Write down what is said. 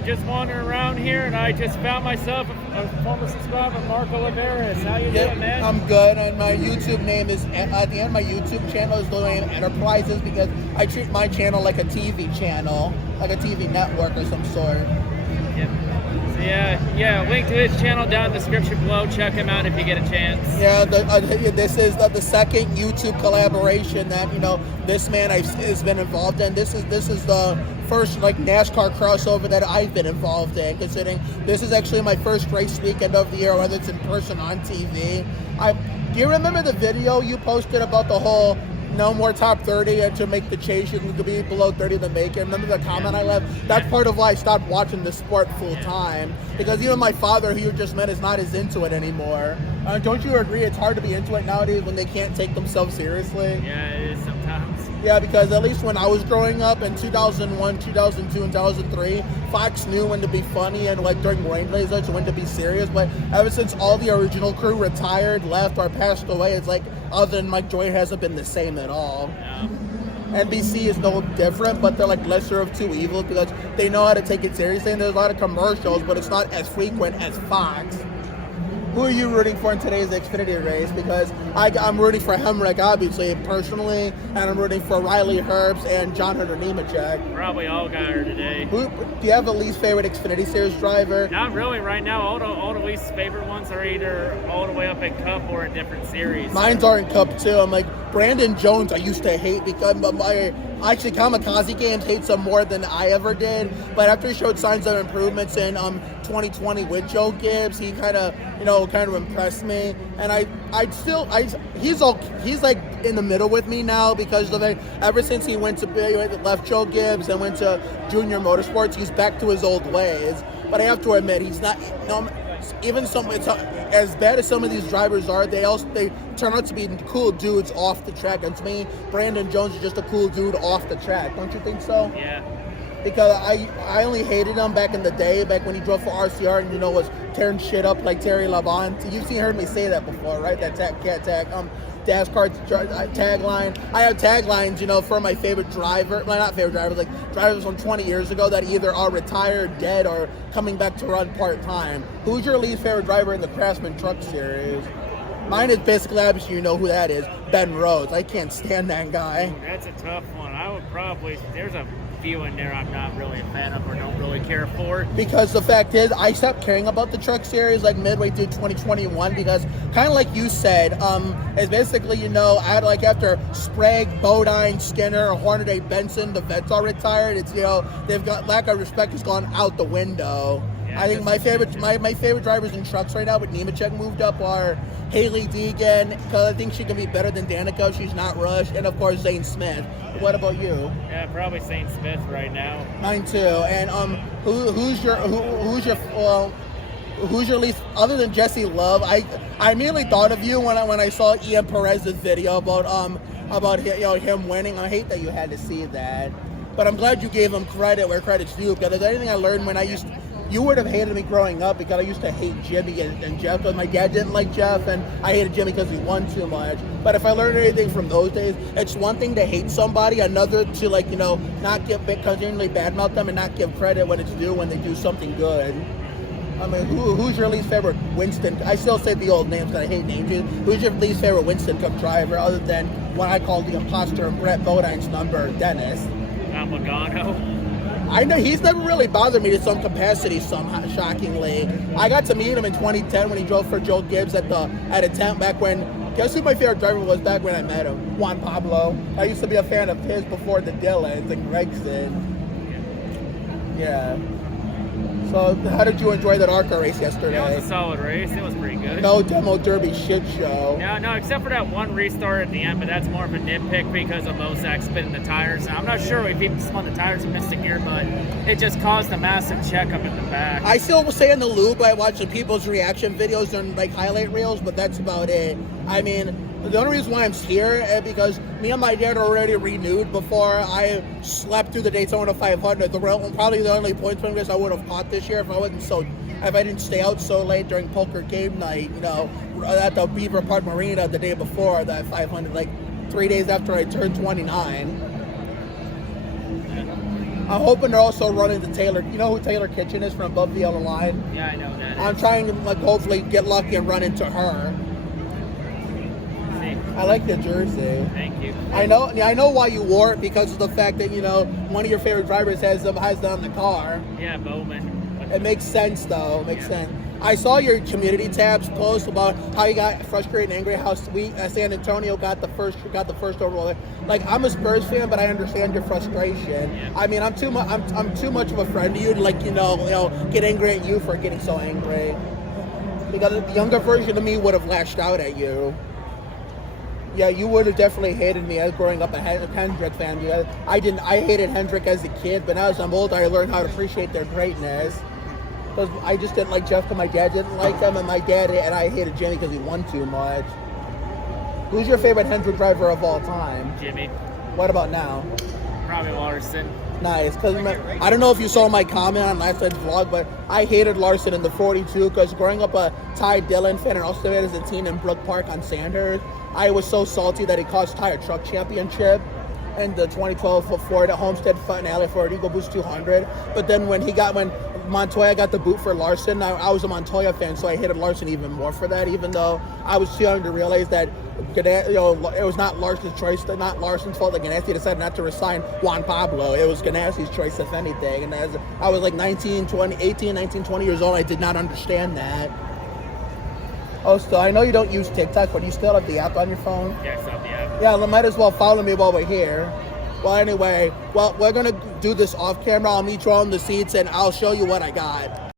Just wandering around here, and I just found myself a former subscriber, Marco Oliveras. How you doing, man? I'm good, and my YouTube name is, at the end of my YouTube channel is Lillian Enterprises, because I treat my channel like a TV channel, like a TV network or some sort. Yep. So yeah, link to his channel down in the description below. Check him out if you get a chance. Yeah, this is the second YouTube collaboration that this man has been involved in. This is the first like NASCAR crossover that I've been involved in, considering this is actually my first race weekend of the year, whether it's in person or on TV. Do you remember the video you posted about the whole no more top 30 and to make the chase you need to be below 30 to make it? Remember the comment I left? That's part of why I stopped watching the sport full time, because even my father, who you just met, is not as into it anymore. Don't you agree it's hard to be into it nowadays when they can't take themselves seriously? Yeah, it is sometimes. Yeah, because at least when I was growing up in 2001, 2002, and 2003, Fox knew when to be funny and like during rain lasers when to be serious. But ever since all the original crew retired, left, or passed away, it's like other than Mike Joy hasn't been the same at all. Yeah. NBC is no different, but they're like lesser of two evils because they know how to take it seriously, and there's a lot of commercials, but it's not as frequent as Fox. Who are you rooting for in today's Xfinity race? Because I'm rooting for Hemrick, obviously, personally, and I'm rooting for Riley Herbst and John Hunter Nemechek. Probably Allgaier today. Do you have a least favorite Xfinity Series driver? Not really right now. All the least favorite ones are either all the way up in Cup or in different series. Mine's are in Cup too. I'm like, Brandon Jones I used to hate because actually Kamikaze Games hates him more than I ever did. But after he showed signs of improvements in 2020 with Joe Gibbs, he kind of impressed me. And he's like in the middle with me now, because ever since he left Joe Gibbs and went to Junior Motorsports, he's back to his old ways. But I have to admit, he's not. Even as bad as some of these drivers are, they turn out to be cool dudes off the track. And to me, Brandon Jones is just a cool dude off the track. Don't you think so? Yeah. Because I only hated him back in the day, back when he drove for RCR and was tearing shit up like Terry Labonte. You've heard me say that before, right? That NASCAR tagline. I have taglines, for my favorite driver. Well, not favorite drivers, like drivers from 20 years ago that either are retired, dead, or coming back to run part-time. Who's your least favorite driver in the Craftsman Truck Series? Mine is basically, obviously, you know who that is, Ben Rhodes. I can't stand that guy. That's a tough one. I would probably, there's a few in there I'm not really a fan of or don't really care for. Because the fact is, I stopped caring about the truck series like midway through 2021, because kind of like you said, it's basically, I had after Sprague, Bodine, Skinner, Hornaday, Benson, the vets are retired. It's, they've got, lack of respect has gone out the window. Yeah, I think my favorite drivers in trucks right now with Nemechek moved up are Haley Deegan, because I think she can be better than Danica. She's not rushed, and of course Zane Smith. What about you? Yeah, probably Zane Smith right now. Mine too. And who's your least, other than Jesse Love? I immediately thought of you when I saw Ian Perez's video about him winning. I hate that you had to see that, but I'm glad you gave him credit where credit's due, because anything I learned when you would have hated me growing up, because I used to hate Jimmy and Jeff, because my dad didn't like Jeff, and I hated Jimmy because he won too much. But if I learned anything from those days, it's one thing to hate somebody, another to not continually badmouth them and not give credit when it's due when they do something good. I mean, who's your least favorite Winston? I still say the old names because I hate names. Who's your least favorite Winston Cup driver, other than what I call the imposter and Brett Bodine's number, Dennis? Logano. I know he's never really bothered me to some capacity, somehow, shockingly. I got to meet him in 2010 when he drove for Joe Gibbs at a tent back when. Guess who my favorite driver was back when I met him? Juan Pablo. I used to be a fan of his before the Dillons and Gregson. Yeah. So how did you enjoy that ARCA race yesterday? It was a solid race. It was pretty good. No demo derby shit show. No, except for that one restart at the end, but that's more of a nitpick because of Mosak spinning the tires. Now, I'm not sure if he spun the tires in Mystic Gear, but it just caused a massive checkup in the back. I still will say in the loop, I watch the people's reaction videos and highlight reels, but that's about it. I mean, the only reason why I'm here is because me and my dad already renewed before I slept through the Daytona 500. Probably the only points winners I would have caught this year if I didn't stay out so late during poker game night, at the Beaver Park Marina the day before that 500, 3 days after I turned 29. I'm hoping they're also running the Taylor. You know who Taylor Kitchen is from above the yellow line? Yeah, I know that. I'm trying to like hopefully get lucky and run into her. See, I like the jersey. thank you. I know why you wore it because of the fact that one of your favorite drivers has them on the car. Yeah, Bowman. It makes sense though. It makes sense. I saw your community tabs post about how you got frustrated and angry how sweet San Antonio got the first overall. Like I'm a Spurs fan, but I understand your frustration. Yeah. I mean, I'm too much of a friend to you to get angry at you for getting so angry. Because the younger version of me would have lashed out at you. Yeah, you would have definitely hated me as growing up a Hendrick fan. Because I hated Hendrick as a kid, but now as I'm older, I learned how to appreciate their greatness. Because I just didn't like Jeff because my dad didn't like him, and I hated Jimmy because he won too much. Who's your favorite Hendrick driver of all time? Jimmy. What about now? Probably Larson. Nice, because I don't know if you saw my comment on last night's vlog, but I hated Larson in the 42 because growing up a Ty Dillon fan and also as a teen in Brook Park on Sandhurst, I was so salty that he cost Ty a truck championship and the 2012 Ford at Homestead finale for Eagle Boost 200. But then when Montoya got the boot for Larson, I was a Montoya fan, so I hated Larson even more for that, even though I was too young to realize that it was not Larson's choice, not Larson's fault that Ganassi decided not to resign Juan Pablo. It was Ganassi's choice, if anything. And as I was like 18, 19, 20 years old, I did not understand that. Oh, so I know you don't use TikTok, but you still have the app on your phone? Yeah, I still have the app. Yeah, well, might as well follow me while we're here. Well, anyway, we're going to do this off camera. I'll meet you on the seats, and I'll show you what I got.